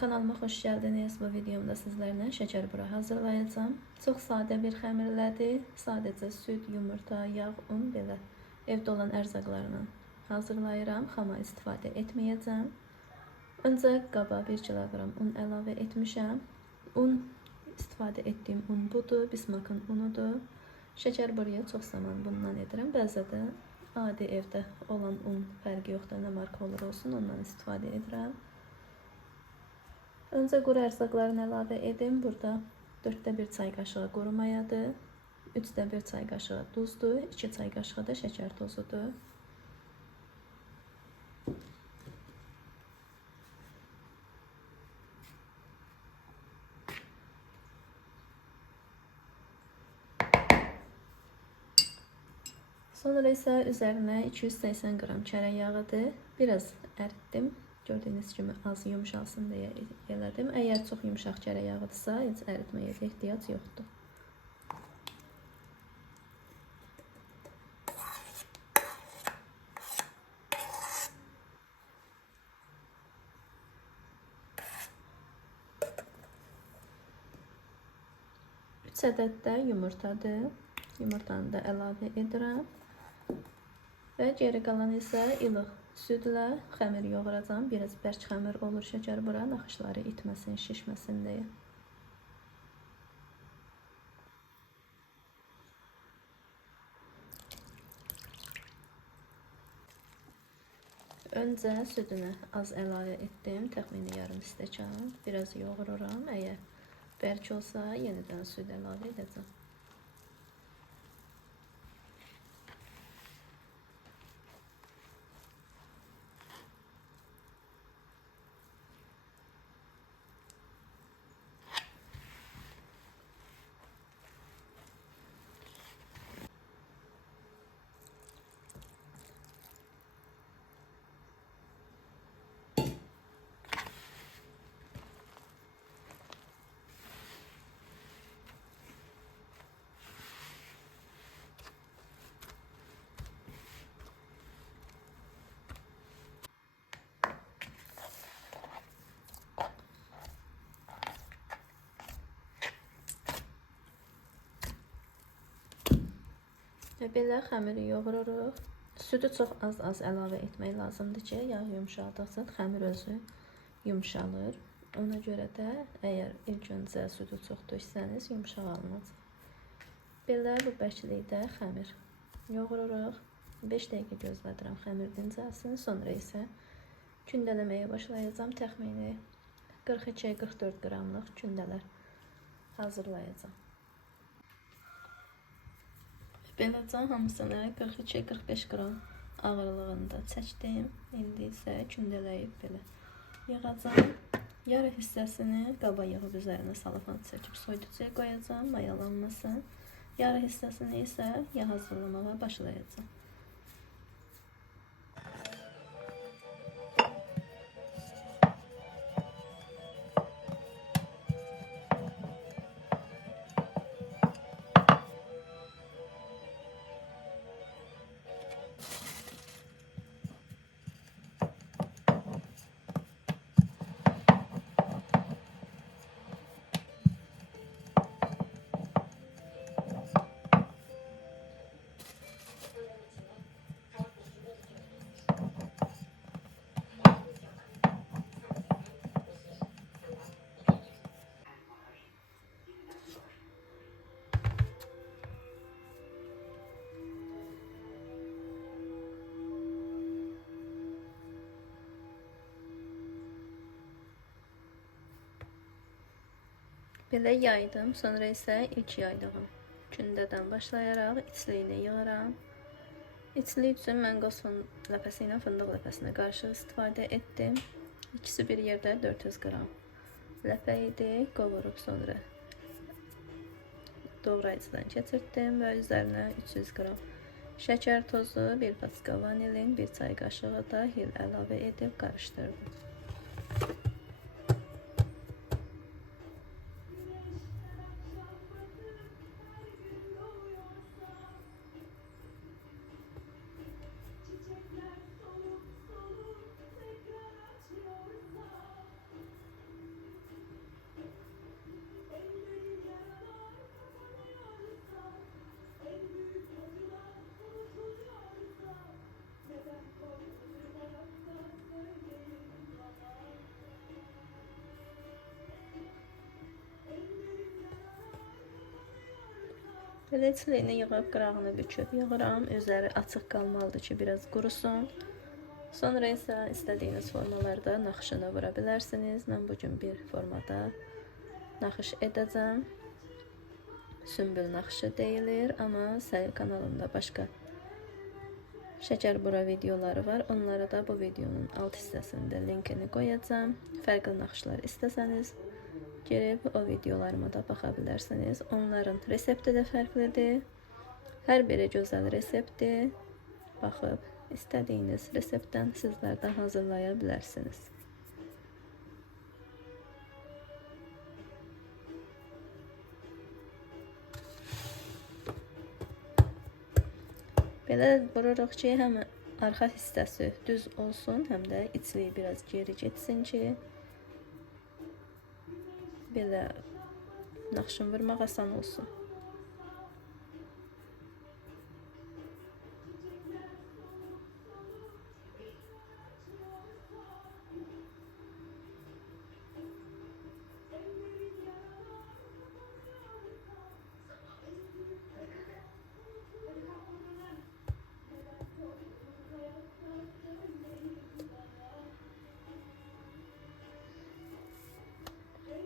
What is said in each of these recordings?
Kanalıma xoş gəldiniz. Bu videomda sizlərlə şəkər bura hazırlayacağım. Çox sadə bir xəmirlədir. Sadəcə süd, yumurta, yağ, un belə evdə olan ərzaqlarla hazırlayıram. Xama istifadə etməyəcəm. Öncə qaba 1 kiloqram un əlavə etmişəm. Un istifadə etdiyim un budur. Bismarckın unudur. Şəkər buraya çox zaman bundan edirəm. Bəzən də adi evdə olan un fərqi yoxdur. Nə marka olur olsun ondan istifadə edirəm. Öncə quru ərzaqlarını əlavə edim. Burada 4də 1 çay qaşığı quru mayadır. 3də 1 çay qaşığı duzdur. 2 çay qaşığı da şəkər tozudur. Sonra isə üzərinə 280 qram çörək yağıdır. Biraz əritdim. Gördüyünüz kimi az yumşalsın deyə elədim. Əgər çox yumşaq çörək yağıdırsa, heç əritməyə ehtiyac yoxdur. Üç ədəd də yumurtadır. Yumurtanı da əlavə edirəm. Və geri qalan isə ilıq südlə xəmir yoğuracağım. Biraz bərk xəmir olur şəkər bura, naxışları itməsin, şişməsin deyə. Öncə südünü az əlavə etdim. Təxmini yarım stəkan. Biraz yoğururam. Əgər bərk olsa, yenidən süd əlavə edəcəm. Və belə xəmiri yoğururuq. Südü çox az əlavə etmək lazımdır ki, yağ yumşaldıqca xəmir özü yumşalır. Ona görə də əgər ilk öncə südü çox döşsəniz, yumşaq alınacaq. Belə bu bərklikdə xəmir yoğururuq. 5 dəqiqə gözlədirəm xəmir dincəlsin. Sonra isə kündələməyə başlayacağım. Təxmini 42-44 qramlıq kündələr hazırlayacağım. Beləcə hamısını 42-45 qram ağırlığında çəkdim. İndi isə kündələyib belə yığacağım. Yarı hissəsini qaba yığıb üzərinə salafan çəkib soyuducuya qoyacağım, mayalanmasın. Yarı hissəsini isə yağ hazırlamağa başlayacağım. Belə yaydım. Sonra isə ilk yaydığım kündədən başlayaraq içliyini yığıram. İçlik üçün mən qoz ləpəsi ilə fındıq ləpəsinə qarşı istifadə etdim. İkisi bir yerdə 400 qram ləpə idi. Qovurub sonra doğrayıcıdan keçirtdim və üzərinə 300 qram şəkər tozu, 1 paçka vanilin, 1 çay qaşığı da hil əlavə edib qarışdırdım. Belə çiləyini yığıb qırağını büküb yığıram. Üzəri açıq qalmalıdır ki, biraz qurusun. Sonra isə istədiyiniz formalarda naxışını vura bilərsiniz. Mən bugün bir formada naxış edəcəm. Sümbül naxışı deyilir, amma Səy kanalında başqa şəkər bura videoları var. Onlara da bu videonun alt hissəsində linkini qoyacağım. Fərqli naxışlar istəsəniz girib o videolarıma da baxa bilərsiniz. Onların resepti də fərqlidir. Hər biri gözəl reseptdir. Baxıb istədiyiniz reseptdən sizlər də hazırlaya bilərsiniz. Belə vururuq ki, həm arxa hissəsi düz olsun, həm də içliyi biraz geri getsin ki, belə naxışın vurmaq asan olsun.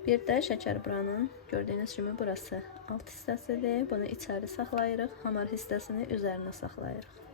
Bir də şəkər buranın gördüyünüz kimi burası alt hissəsidir. Bunu içəri saxlayırıq, hamar hissəsini üzərinə saxlayırıq.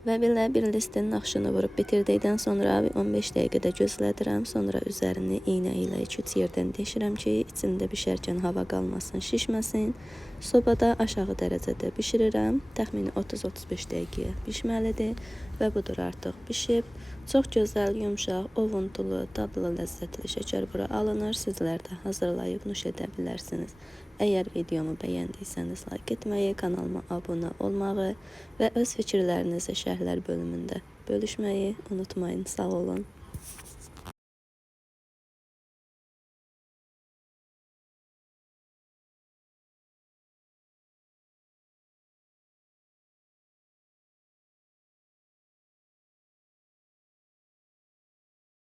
Və belə bir listin naxışını vurub bitirdikdən sonra 15 dəqiqədə gözlədirəm. Sonra üzərini iynə ilə 2-3 yerdən deşirəm ki, içində bişərkən hava qalmasın, şişməsin. Sobada aşağı dərəcədə bişirirəm. Təxmini 30-35 dəqiqəyə bişməlidir və budur artıq bişib. Çox gözəl, yumşaq, ovuntulu, dadlı, ləzzətli şəkər bura alınır. Sizlər də hazırlayıb nuş edə bilərsiniz. Əgər videomu bəyəndiysəniz like etməyi, kanalıma abunə olmağı və öz fikirlərinizi şərhlər bölümündə bölüşməyi unutmayın. Sağ olun.